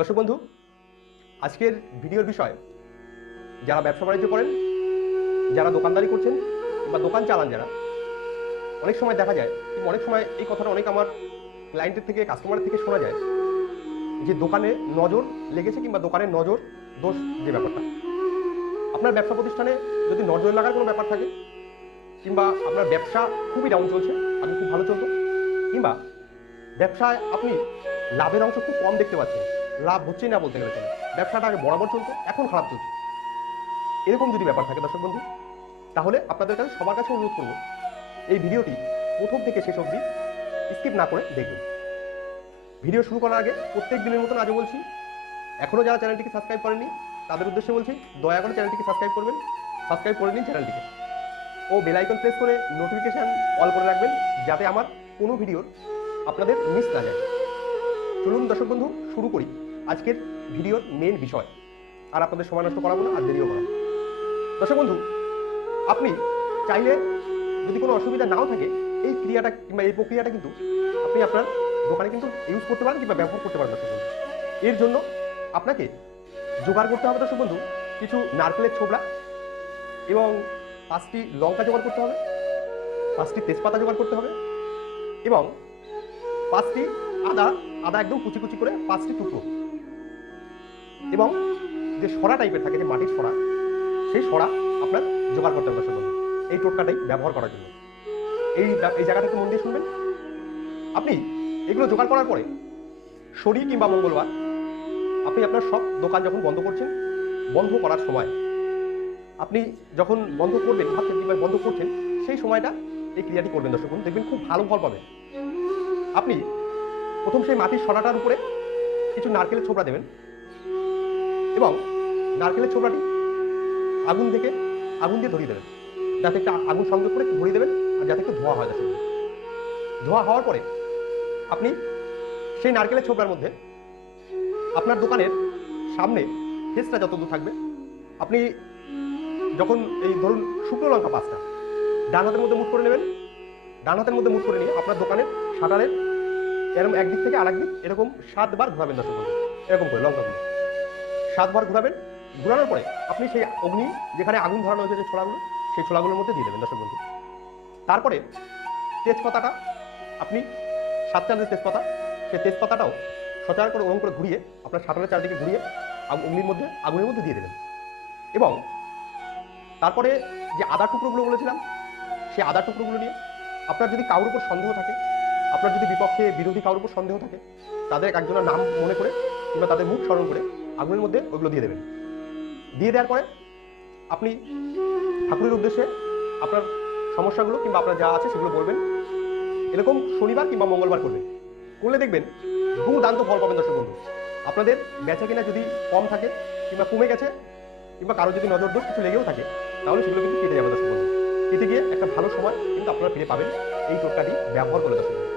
দর্শক বন্ধু, আজকের ভিডিওর বিষয় যারা ব্যবসা বাণিজ্য করেন, যারা দোকানদারি করছেন বা দোকান চালান, যারা অনেক সময় দেখা যায়, অনেক সময় এই কথাটা অনেক আমার ক্লায়েন্টের থেকে, কাস্টমারের থেকে শোনা যায় যে দোকানে নজর লেগেছে কিংবা দোকানের নজর দোষ যে ব্যাপারটা। আপনার ব্যবসা প্রতিষ্ঠানে যদি নজর লাগার কোনো ব্যাপার থাকে, কিংবা আপনার ব্যবসা খুবই ডাউন চলছে, আগে খুব ভালো চলতো, কিংবা ব্যবসায় আপনি লাভের অংশ খুব কম দেখতে পাচ্ছেন, লাভ হচ্ছেই না বলতে গেলে চলে, ব্যবসাটা আগে বরাবর চলতো, এখন খারাপ চলছে, এরকম যদি ব্যাপার থাকে দর্শক বন্ধু, তাহলে আপনাদের কাছে সবার কাছে অনুরোধ করব এই ভিডিওটি প্রথম থেকে শেষ অবধি স্কিপ না করে দেখবেন। ভিডিও শুরু করার আগে প্রত্যেক দিনের মতন আজও বলছি, এখনও যারা চ্যানেলটিকে সাবস্ক্রাইব করেননি তাদের উদ্দেশ্যে বলছি, দয়া করে চ্যানেলটিকে সাবস্ক্রাইব করবেন, সাবস্ক্রাইব করে নিন চ্যানেলটিকে, ও বেল আইকন প্রেস করে নোটিফিকেশান অল করে রাখবেন, যাতে আমার কোনো ভিডিওর আপনাদের মিস না যায়। চলুন দর্শক বন্ধু, শুরু করি আজকের ভিডিওর মেন বিষয়। আর আপনাদের সময় নষ্ট করাবো না, আর দেরিও করাবো। দর্শক বন্ধু, আপনি চাইলে যদি কোনো অসুবিধা নাও থাকে, এই ক্রিয়াটা কিংবা এই প্রক্রিয়াটা কিন্তু আপনি আপনার দোকানে কিন্তু ইউজ করতে পারেন কিংবা ব্যবহার করতে পারেন দর্শক বন্ধু। এর জন্য আপনাকে জোগাড় করতে হবে দর্শক বন্ধু কিছু নারকেলের ছোবড়া, এবং 5টি লঙ্কা জোগাড় করতে হবে, 5টি তেজপাতা জোগাড় করতে হবে, এবং 5টি আদা একদম কুচি কুচি করে 5টি টুকরো, এবং যে সরা টাইপের থাকে, যে মাটির সরা, সেই সরা আপনার জোগাড় করতে হবে দর্শক বন্ধু এই টোটকাটাই ব্যবহার করার জন্য। এই জায়গাটা একটু মন দিয়ে শুনবেন। আপনি এগুলো জোগাড় করার পরে শনি কিংবা মঙ্গলবার আপনি আপনার সব দোকান যখন বন্ধ করছেন, বন্ধ করার সময় আপনি যখন বন্ধ করবেন ভাবছেন কিংবা বন্ধ করছেন, সেই সময়টা এই ক্রিয়াটি করবেন দর্শক বন্ধু, দেখবেন খুব ভালো ফল পাবেন। আপনি প্রথম সেই মাটির সরাটার উপরে কিছু নারকেলের ছোবড়া দেবেন, এবং নারকেলের ছোবড়াটি আগুন দিয়ে ধরিয়ে দেবেন, যাতে একটা আগুন সংযোগ করে ধরিয়ে দেবেন, আর যাতে একটু ধোঁয়া হয়। দর্শক ধোঁয়া হওয়ার পরে আপনি সেই নারকেলের ছোবড়ার মধ্যে আপনার দোকানের সামনে ফেসটা যত দূর থাকবে, আপনি যখন এই ধরুন শুকনো লঙ্কা 5টা ডান হাতের মধ্যে মুঠ করে নেবেন, ডান হাতের মধ্যে মুঠ করে নিয়ে আপনার দোকানের শাটারের এরকম একদিক থেকে আরেক দিক এরকম 7 বার ঘোরাবেন দর্শক বন্ধু, এরকম করে লঙ্কাগুলো 7 বার ঘোরাবেন। ঘোরানোর পরে আপনি সেই অগ্নি, যেখানে আগুন ধরানো হয়েছে যে ছোলাগুলো, সেই ছোলাগুলোর মধ্যে দিয়ে দেবেন দর্শক বন্ধু। তারপরে তেজপাতাটা আপনি 7টা যে তেজপাতা, সেই তেজপাতাটাও সচরাচর করে ওরকম করে ঘুরিয়ে আপনার শাটারের চারদিকে ঘুরিয়ে আগুনের মধ্যে দিয়ে দেবেন। এবং তারপরে যে আদা টুকরোগুলো বলেছিলাম, সেই আদা টুকরোগুলো নিয়ে আপনার যদি কারোর উপর সন্দেহ থাকে, আপনার যদি বিরোধী কারোর উপর সন্দেহ থাকে, তাদের একজনের নাম মনে করে কিংবা তাদের মুখ স্মরণ করে আগুনের মধ্যে ওইগুলো দিয়ে দেবেন। দিয়ে দেওয়ার পরে আপনি ঠাকুরের উদ্দেশ্যে আপনার সমস্যাগুলো কিংবা আপনার যা আছে সেগুলো বলবেন। এরকম শনিবার কিংবা মঙ্গলবার করবেন, করলে দেখবেন দুর্দান্ত ফল পাবেন দর্শক বন্ধু। আপনাদের বেচা কিনা যদি কম থাকে কিংবা কমে গেছে, কিংবা কারো যদি নজর দোষ কিছু লেগেও থাকে, তাহলে সেগুলো কিন্তু কেটে যাবে দর্শক বন্ধু। কেটে গিয়ে একটা ভালো সময় কিন্তু আপনারা ফিরে পাবেন এই টোটকাটি ব্যবহার করে দর্শক বন্ধু।